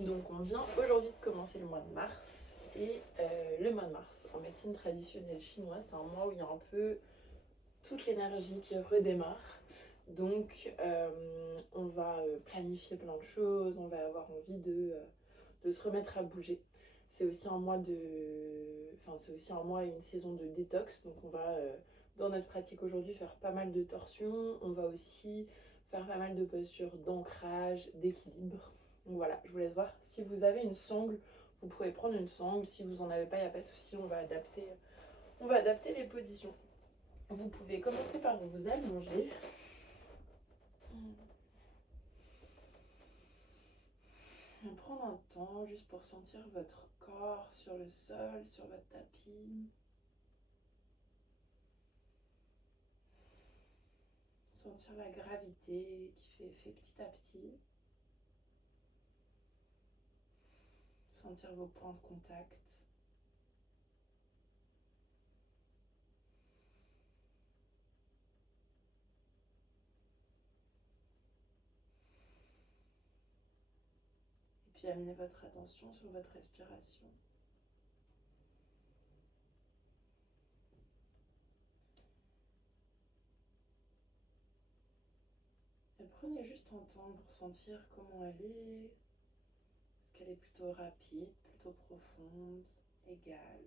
Donc on vient aujourd'hui de commencer le mois de mars et le mois de mars en médecine traditionnelle chinoise, c'est un mois où il y a un peu toute l'énergie qui redémarre. Donc on va planifier plein de choses, on va avoir envie de se remettre à bouger. C'est aussi un mois c'est aussi un mois et une saison de détox. Donc on va dans notre pratique aujourd'hui faire pas mal de torsions. On va aussi faire pas mal de postures d'ancrage, d'équilibre. Donc voilà, je vous laisse voir. Si vous avez une sangle, vous pouvez prendre une sangle. Si vous en avez pas, il n'y a pas de souci, on va adapter les positions. Vous pouvez commencer par vous allonger. Et prendre un temps juste pour sentir votre corps sur le sol, sur votre tapis. Sentir la gravité qui fait effet petit à petit. Sentir vos points de contact. Et puis amener votre attention sur votre respiration. Et prenez juste un temps pour sentir comment elle est. Est-ce qu'elle est plutôt rapide, plutôt profonde, égale?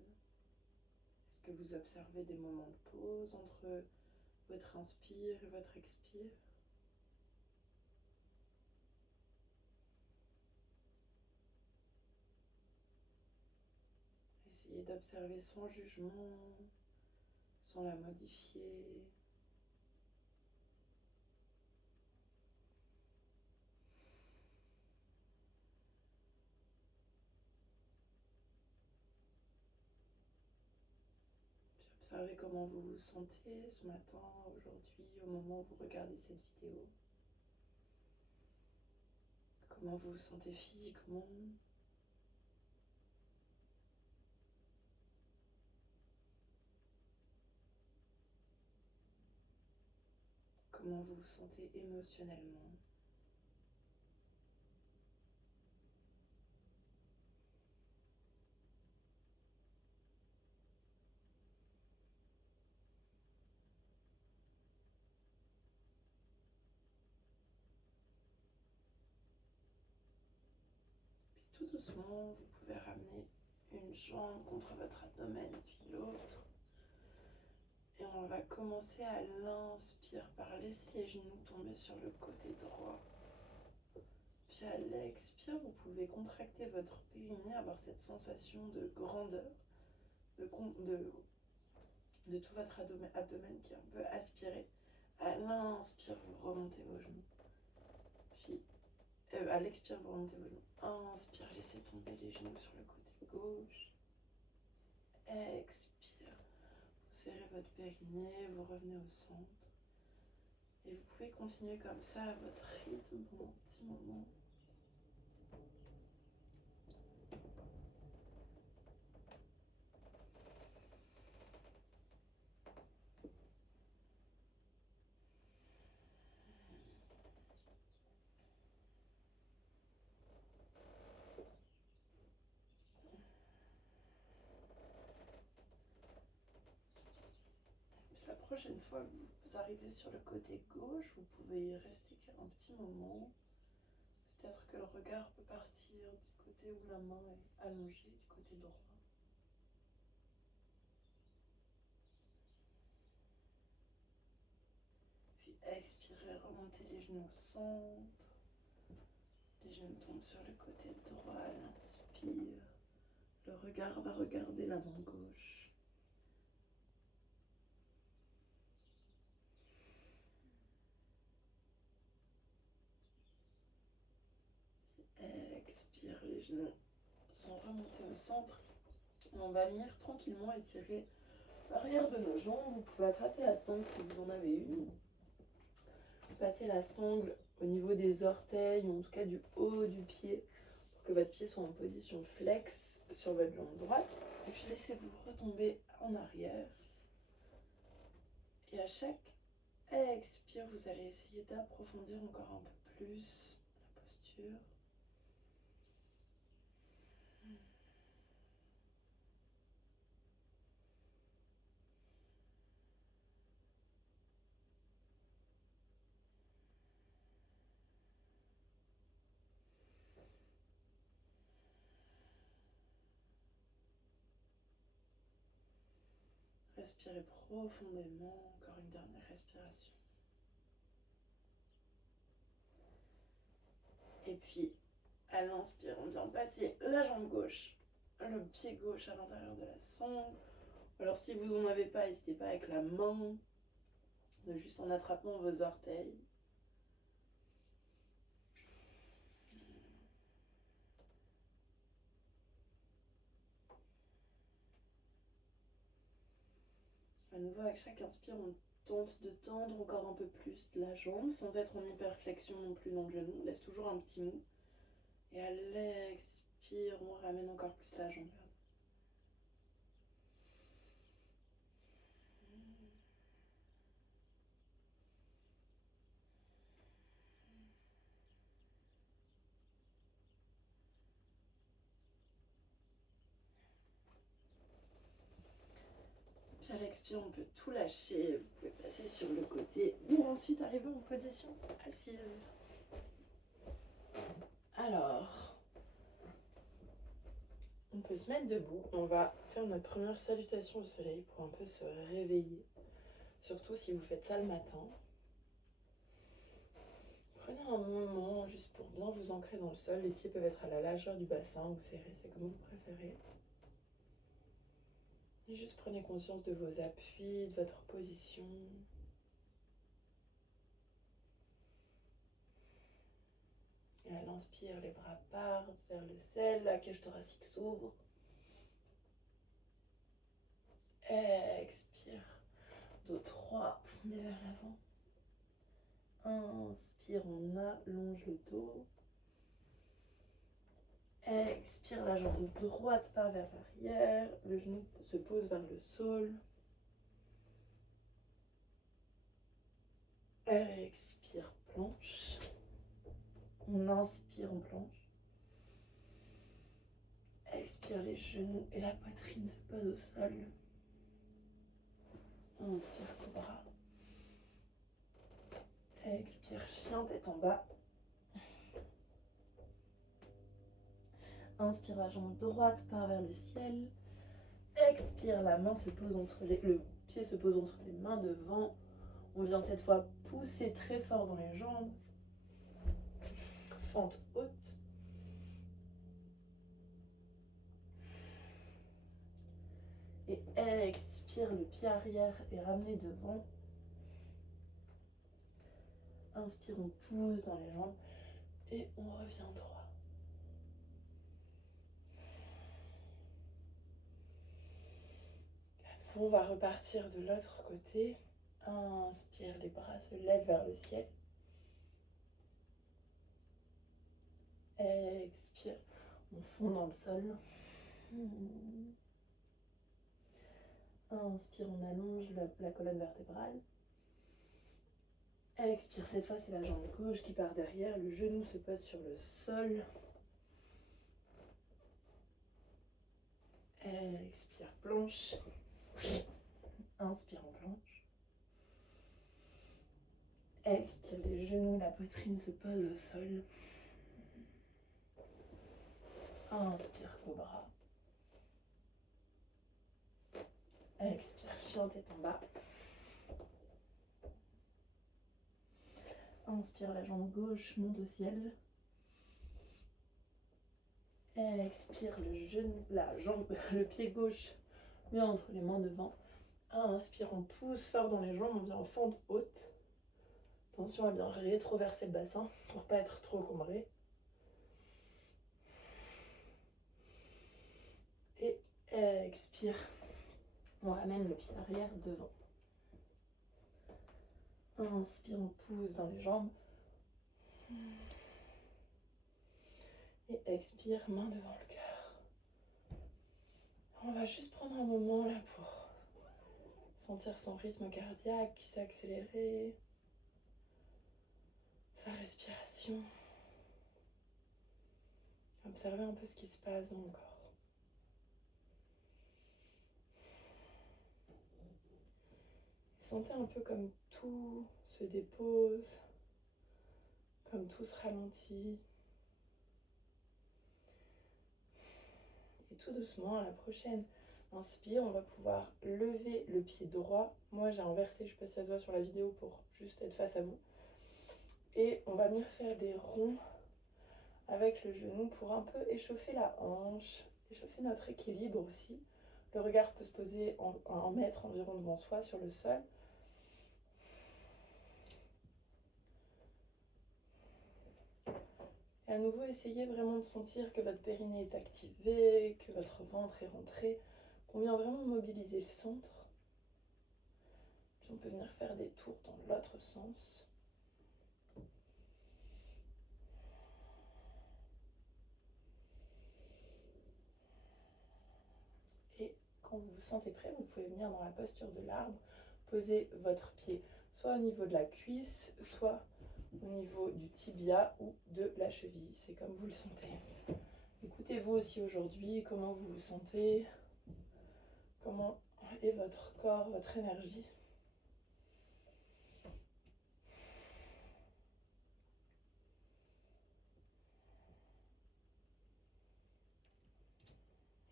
Est-ce que vous observez des moments de pause entre votre inspire et votre expire? Essayez d'observer sans jugement, sans la modifier. Puis observez comment vous vous sentez ce matin, aujourd'hui, au moment où vous regardez cette vidéo. Comment vous vous sentez physiquement. Comment vous vous sentez émotionnellement. Puis tout doucement, vous pouvez ramener une jambe contre votre abdomen, puis l'autre. Et on va commencer à l'inspire par laisser les genoux tomber sur le côté droit. Puis à l'expire, vous pouvez contracter votre périnée, avoir cette sensation de grandeur, de tout votre abdomen qui est un peu aspiré. À l'inspire, vous remontez vos genoux. Puis à l'expire, vous remontez vos genoux. Inspire, laissez tomber les genoux sur le côté gauche. Expire, vous serrez votre périnée, vous revenez au centre. Et vous pouvez continuer comme ça à votre rythme pendant un petit moment. Puis la prochaine fois que vous arrivez sur le côté gauche, vous pouvez y rester un petit moment. Peut-être que le regard peut partir du côté où la main est allongée, du côté droit. Puis expirez, remontez les genoux au centre. Les genoux tombent sur le côté droit, l'inspire. Le regard va regarder la main gauche. Expire, les genoux sont remontés au centre. On va venir tranquillement étirer l'arrière de nos jambes. Vous pouvez attraper la sangle si vous en avez une. Passez la sangle au niveau des orteils, ou en tout cas du haut du pied, pour que votre pied soit en position flex sur votre jambe droite. Et puis laissez-vous retomber en arrière. Et à chaque expire, vous allez essayer d'approfondir encore un peu plus la posture. Respirez profondément, encore une dernière respiration. Et puis, à l'inspire, on vient passer la jambe gauche, le pied gauche à l'intérieur de la sangle. Alors si vous n'en avez pas, n'hésitez pas avec la main, de juste en attrapant vos orteils. À nouveau, avec chaque inspire, on tente de tendre encore un peu plus la jambe, sans être en hyperflexion non plus dans le genou. On laisse toujours un petit mou. Et à l'expire, on ramène encore plus la jambe vers nous. Puis à l'expire, on peut tout lâcher. Vous pouvez passer sur le côté pour ensuite arriver en position assise. Alors, on peut se mettre debout. On va faire notre première salutation au soleil pour un peu se réveiller. Surtout si vous faites ça le matin. Prenez un moment juste pour bien vous ancrer dans le sol. Les pieds peuvent être à la largeur du bassin ou serrés, c'est comme vous préférez. Et juste prenez conscience de vos appuis, de votre position. Et à l'inspire, les bras partent vers le ciel, la cage thoracique s'ouvre. Expire. Dos droit, fondez vers l'avant. Inspire, on allonge le dos. Expire, la jambe droite part vers l'arrière. Le genou se pose vers le sol. Expire, planche. On inspire, on planche. Expire, les genoux et la poitrine se posent au sol. Inspire, cobra. Expire, chien, tête en bas. Inspire, la jambe droite part vers le ciel. Expire, la main se pose entre le pied se pose entre les mains devant. On vient cette fois pousser très fort dans les jambes. Fente haute. Et expire, le pied arrière est ramené devant. Inspire, on pousse dans les jambes. Et on revient droit. On va repartir de l'autre côté. Inspire, les bras se lèvent vers le ciel. Expire, on fond dans le sol. Inspire, on allonge la colonne vertébrale. Expire, cette fois c'est la jambe gauche qui part derrière, le genou se pose sur le sol. Expire, planche. Inspire, en planche. Expire, les genoux, la poitrine se pose au sol. Inspire, cobra. Expire, chien, tête en bas. Inspire, la jambe gauche monte au ciel. Expire, le pied gauche vient entre les mains devant. Inspire, on pousse fort dans les jambes, on vient en fente haute. Attention à bien rétroverser le bassin pour ne pas être trop encombré. Et expire, on ramène le pied arrière devant. Inspire, on pousse dans les jambes. Et expire, main devant le cœur. On va juste prendre un moment là pour sentir son rythme cardiaque qui s'est accéléré, sa respiration. Observez un peu ce qui se passe dans le corps. Sentez un peu comme tout se dépose, comme tout se ralentit. Et tout doucement, à la prochaine Inspire, on va pouvoir lever le pied droit. Moi j'ai inversé, je sais pas si ça se voit sur la vidéo pour juste être face à vous. Et on va venir faire des ronds avec le genou pour un peu échauffer la hanche, échauffer notre équilibre aussi. Le regard peut se poser en 1 mètre environ devant soi sur le sol. Et à nouveau, essayez vraiment de sentir que votre périnée est activé, que votre ventre est rentré, qu'on vient vraiment mobiliser le centre. Puis on peut venir faire des tours dans l'autre sens. Et quand vous vous sentez prêt, vous pouvez venir dans la posture de l'arbre, poser votre pied soit au niveau de la cuisse, soit au niveau du tibia ou de la cheville. C'est comme vous le sentez. Écoutez-vous aussi aujourd'hui, comment vous vous sentez, comment est votre corps, votre énergie.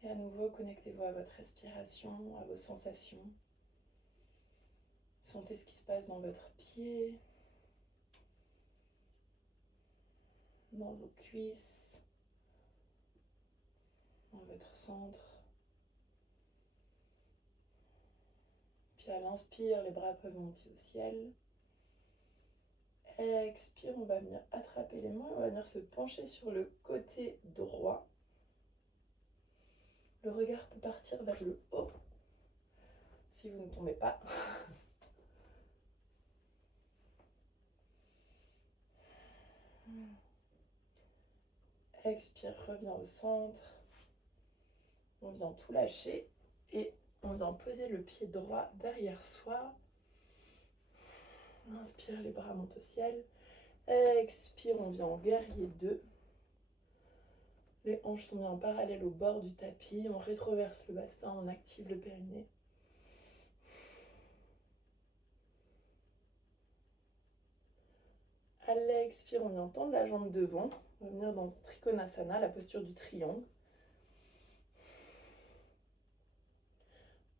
Et à nouveau, connectez-vous à votre respiration, à vos sensations. Sentez ce qui se passe dans votre pied, dans vos cuisses, dans votre centre. Puis à l'inspire, les bras peuvent monter au ciel. Expire, on va venir attraper les mains, on va venir se pencher sur le côté droit. Le regard peut partir vers le haut, si vous ne tombez pas. Expire, reviens au centre. On vient tout lâcher et on vient poser le pied droit derrière soi. Inspire, les bras montent au ciel. Expire, on vient en guerrier 2. Les hanches sont bien parallèles au bord du tapis. On rétroverse le bassin, on active le périnée. À l'expire, on vient tendre la jambe devant. On va venir dans Trikonasana, la posture du triangle.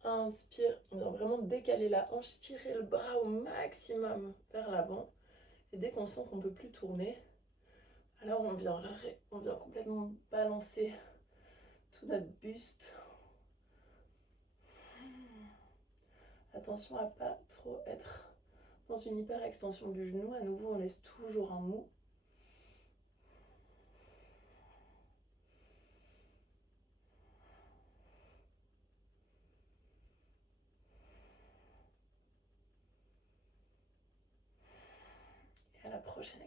Inspire, on vient vraiment décaler la hanche, tirer le bras au maximum vers l'avant. Et dès qu'on sent qu'on ne peut plus tourner, alors on vient complètement balancer tout notre buste. Attention à ne pas trop être dans une hyper extension du genou. À nouveau, on laisse toujours un mou. Et à la prochaine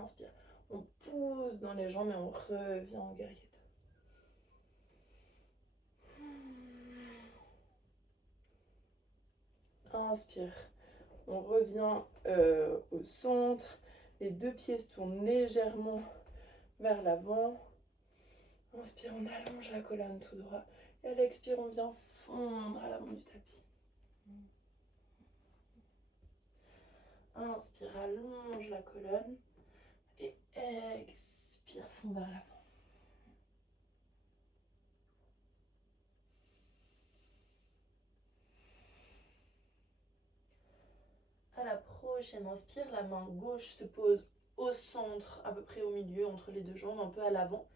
inspire, on pousse dans les jambes et on revient en guerrier 2. Inspire, on revient au centre. Les deux pieds se tournent légèrement vers l'avant. Inspire, on allonge la colonne tout droit. Et à l'expire, on vient fondre à l'avant du tapis. Inspire, allonge la colonne. Et expire, fond vers l'avant. À la prochaine inspire, la main gauche se pose au centre, à peu près au milieu, entre les deux jambes, un peu à l'avant.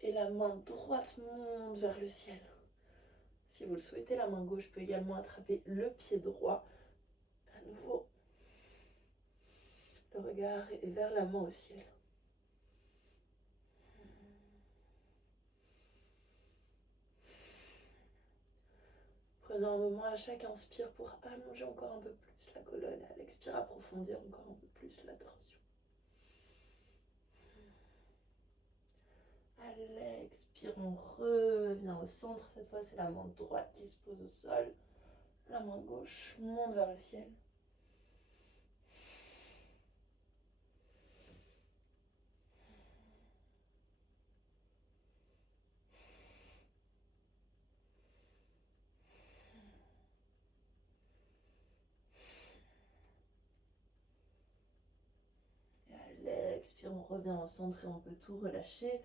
Et la main droite monte vers le ciel. Si vous le souhaitez, la main gauche peut également attraper le pied droit. À nouveau, le regard est vers la main au ciel. Prenez un moment à chaque inspire pour allonger encore un peu plus la colonne. À l'expire, approfondir encore un peu plus la torsion. À l'expire, on revient au centre. Cette fois, c'est la main droite qui se pose au sol. La main gauche monte vers le ciel. Et à l'expire, on revient au centre et on peut tout relâcher.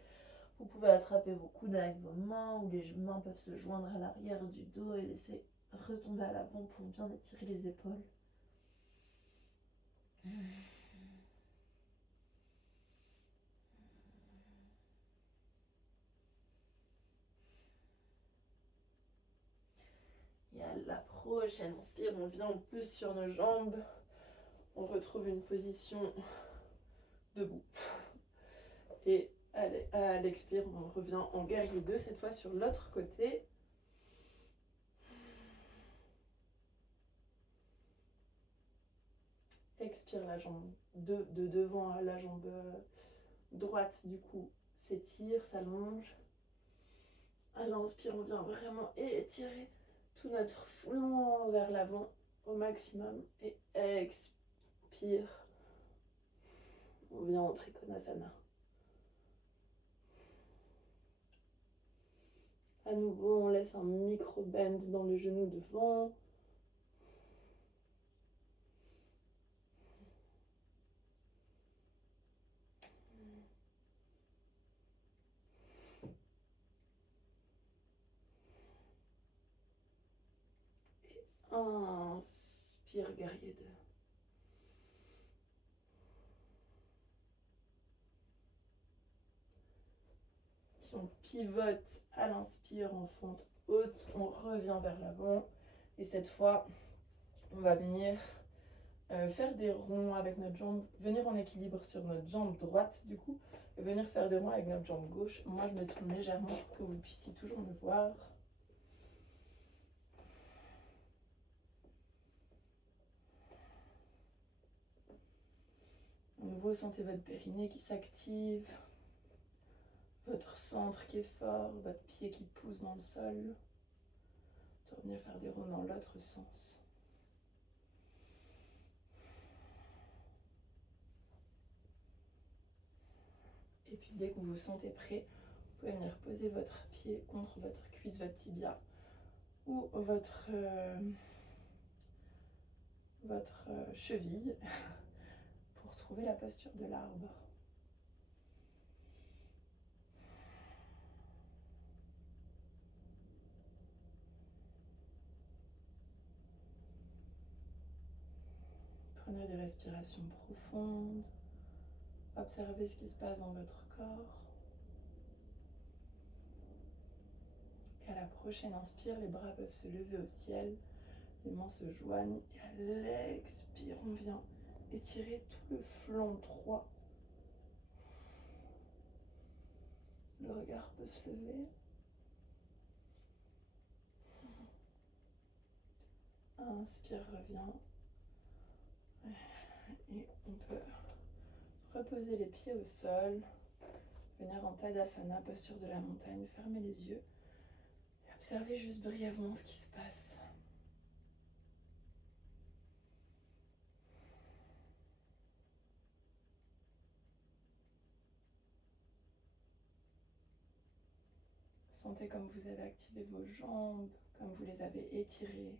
Vous pouvez attraper vos coudes avec vos mains ou les mains peuvent se joindre à l'arrière du dos et laisser retomber à l'avant pour bien étirer les épaules. Et à la prochaine inspire, on vient en plus sur nos jambes. On retrouve une position debout. Et à l'expire, on revient en guerrier 2, cette fois sur l'autre côté. Expire, la jambe de devant à la jambe droite, du coup, s'étire, s'allonge. À l'inspire, on vient vraiment étirer tout notre flanc vers l'avant au maximum. Et expire, on vient en Trikonasana. À nouveau, on laisse un micro-bend dans le genou devant. Inspire, guerrier 2. Puis on pivote à l'inspire en fente haute. On revient vers l'avant. Et cette fois, on va venir faire des ronds avec notre jambe, venir en équilibre sur notre jambe droite du coup, et venir faire des ronds avec notre jambe gauche. Moi, je me tourne légèrement pour que vous puissiez toujours me voir. À nouveau, sentez votre périnée qui s'active, votre centre qui est fort, votre pied qui pousse dans le sol. Pour venir faire des ronds dans l'autre sens. Et puis dès que vous vous sentez prêt, vous pouvez venir poser votre pied contre votre cuisse, votre tibia ou votre cheville pour trouver la posture de l'arbre. Prenez des respirations profondes. Observez ce qui se passe dans votre corps. Et à la prochaine inspire, les bras peuvent se lever au ciel. Les mains se joignent. Et à l'expire, on vient étirer tout le flanc droit. Le regard peut se lever. Inspire, reviens. Et on peut reposer les pieds au sol. Venir en Tadasana, posture de la montagne. Fermez les yeux. Et observez juste brièvement ce qui se passe. Sentez comme vous avez activé vos jambes, comme vous les avez étirées,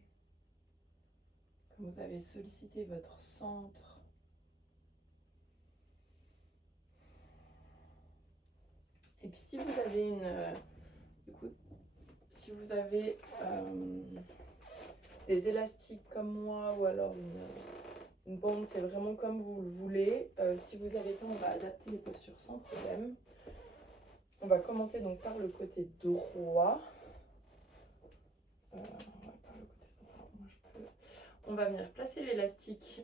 comme vous avez sollicité votre centre. Et puis si vous avez si vous avez des élastiques comme moi ou alors une bande, c'est vraiment comme vous le voulez. Si vous avez pas, on va adapter les postures sans problème. On va commencer donc par le côté droit. On va venir placer l'élastique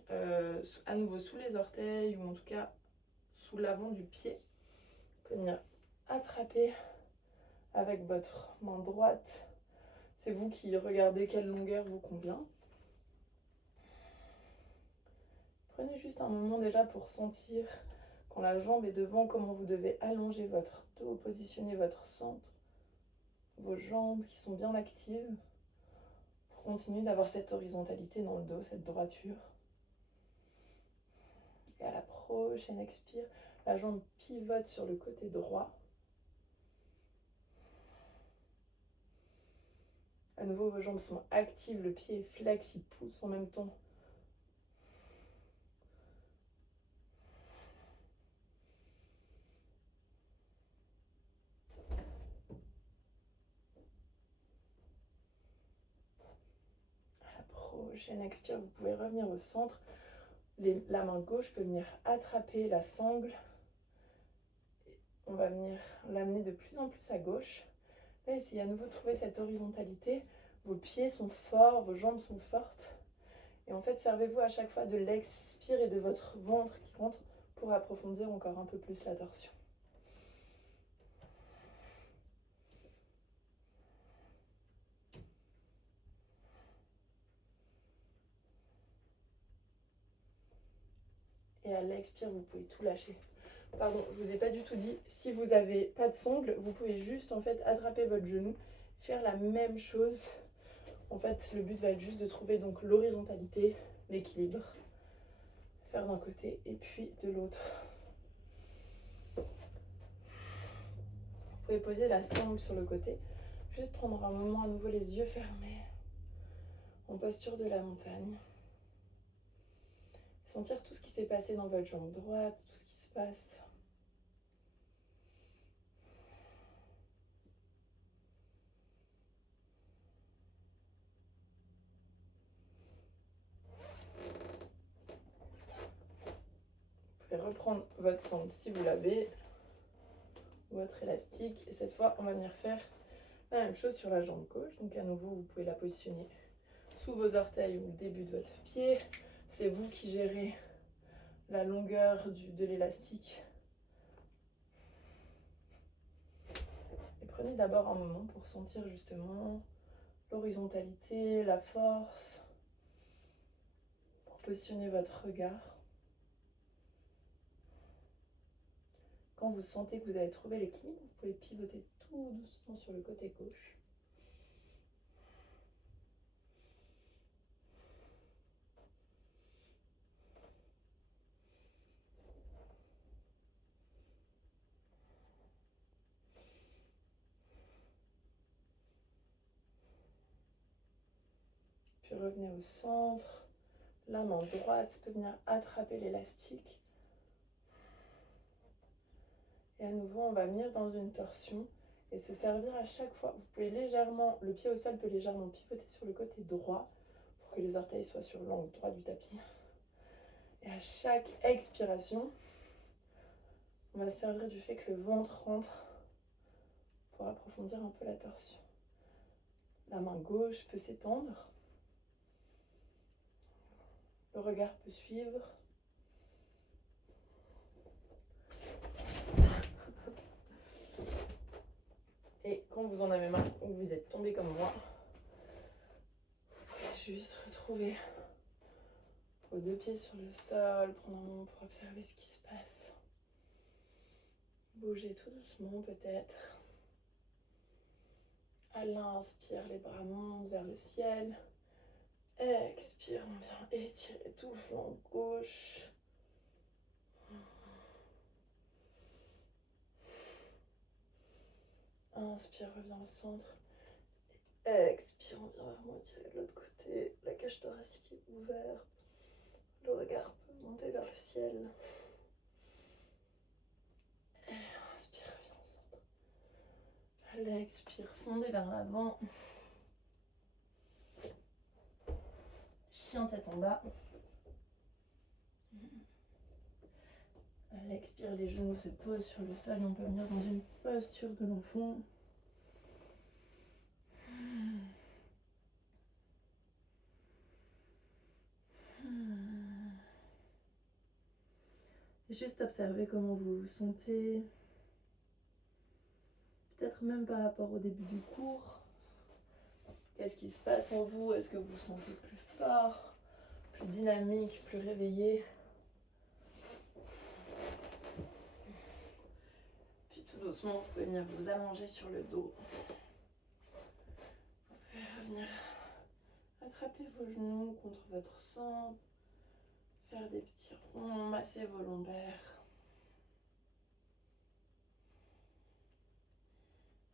à nouveau sous les orteils ou en tout cas sous l'avant du pied. Vous pouvez venir attraper avec votre main droite. C'est vous qui regardez quelle longueur vous convient. Prenez juste un moment déjà pour sentir quand la jambe est devant, comment vous devez allonger votre dos, positionner votre centre, vos jambes qui sont bien actives pour continuer d'avoir cette horizontalité dans le dos, cette droiture. Et à la prochaine expire, la jambe pivote sur le côté droit. À nouveau, vos jambes sont actives, le pied est flex, il pousse en même temps. Prochaine expire, vous pouvez revenir au centre. La main gauche peut venir attraper la sangle. On va venir l'amener de plus en plus à gauche. Là, essayez à nouveau de trouver cette horizontalité. Vos pieds sont forts, vos jambes sont fortes. Et en fait, servez-vous à chaque fois de l'expire et de votre ventre qui rentre pour approfondir encore un peu plus la torsion. Et à l'expire, vous pouvez tout lâcher. Pardon, je vous ai pas du tout dit, si vous n'avez pas de sangle, vous pouvez juste en fait attraper votre genou, faire la même chose. En fait, le but va être juste de trouver donc l'horizontalité, l'équilibre. Faire d'un côté et puis de l'autre. Vous pouvez poser la sangle sur le côté. Juste prendre un moment à nouveau les yeux fermés. En posture de la montagne. Sentir tout ce qui s'est passé dans votre jambe droite, tout ce qui se passe. Vous pouvez reprendre votre sangle si vous l'avez, votre élastique. Et cette fois, on va venir faire la même chose sur la jambe gauche. Donc à nouveau, vous pouvez la positionner sous vos orteils ou le début de votre pied. C'est vous qui gérez la longueur de l'élastique. Et prenez d'abord un moment pour sentir justement l'horizontalité, la force, pour positionner votre regard. Quand vous sentez que vous avez trouvé l'équilibre, vous pouvez pivoter tout doucement sur le côté gauche. Puis revenez au centre. La main droite peut venir attraper l'élastique. Et à nouveau, on va venir dans une torsion et se servir à chaque fois. Vous pouvez légèrement, le pied au sol peut légèrement pivoter sur le côté droit pour que les orteils soient sur l'angle droit du tapis. Et à chaque expiration, on va se servir du fait que le ventre rentre pour approfondir un peu la torsion. La main gauche peut s'étendre. Le regard peut suivre. Et quand vous en avez marre ou vous êtes tombé comme moi, vous pouvez juste retrouver vos deux pieds sur le sol, prendre un moment pour observer ce qui se passe. Bougez tout doucement peut-être. À l'inspire, les bras montent vers le ciel. Expire, on vient étirer tout le flanc gauche. Inspire, reviens au centre. Expire, on vient vraiment étirer de l'autre côté. La cage thoracique est ouverte. Le regard peut monter vers le ciel. Inspire, reviens au centre. L'expire, fondez vers l'avant. Chien tête en bas. À l'expire, les genoux se posent sur le sol et on peut venir dans une posture de l'enfant. Et juste observer comment vous vous sentez. Peut-être même par rapport au début du cours. Qu'est-ce qui se passe en vous? Est-ce que vous vous sentez plus fort, plus dynamique, plus réveillé? Puis tout doucement, vous pouvez venir vous allonger sur le dos. Vous pouvez revenir attraper vos genoux contre votre centre, faire des petits ronds, masser vos lombaires.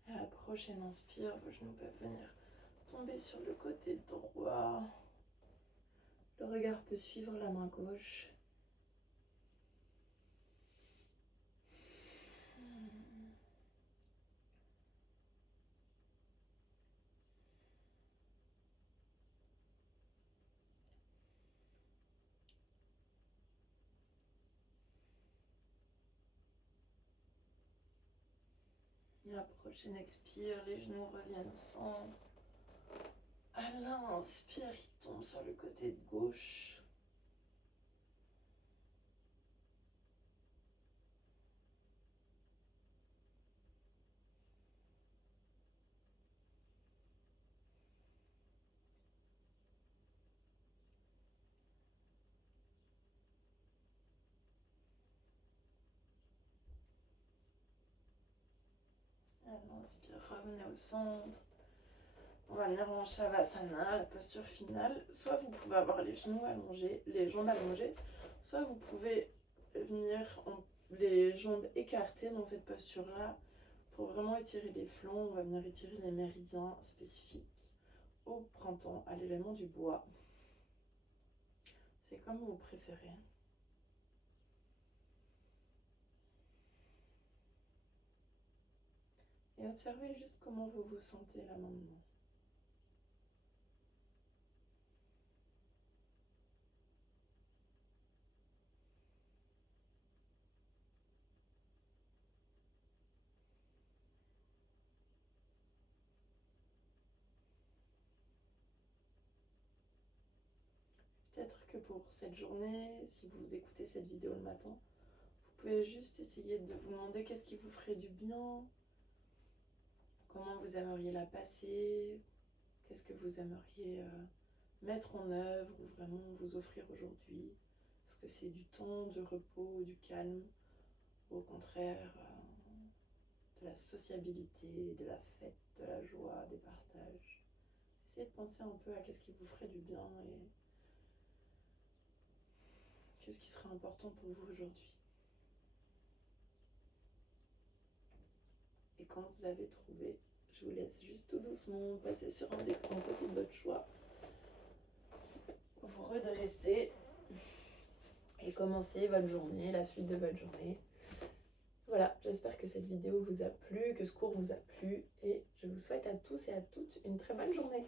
À la prochaine inspire, vos genoux peuvent venir tomber sur le côté droit. Le regard peut suivre la main gauche. Et la prochaine expire, les genoux reviennent au centre. À l'inspire, il tombe sur le côté de gauche. À l'inspire, revenez au centre. On va venir en Shavasana, la posture finale. Soit vous pouvez avoir les genoux allongés, les jambes allongées, soit vous pouvez venir les jambes écartées dans cette posture-là pour vraiment étirer les flancs. On va venir étirer les méridiens spécifiques au printemps, à l'élément du bois. C'est comme vous préférez. Et observez juste comment vous vous sentez là maintenant. Peut-être que pour cette journée, si vous écoutez cette vidéo le matin, vous pouvez juste essayer de vous demander qu'est-ce qui vous ferait du bien, comment vous aimeriez la passer, qu'est-ce que vous aimeriez mettre en œuvre ou vraiment vous offrir aujourd'hui. Est-ce que c'est du temps, du repos, du calme, ou au contraire de la sociabilité, de la fête, de la joie, des partages. Essayez de penser un peu à qu'est-ce qui vous ferait du bien et qu'est-ce qui serait important pour vous aujourd'hui. Et quand vous avez trouvé, je vous laisse juste tout doucement passer sur un côté de votre choix. Vous redresser et commencer votre journée, la suite de votre journée. Voilà, j'espère que cette vidéo vous a plu, que ce cours vous a plu et je vous souhaite à tous et à toutes une très bonne journée.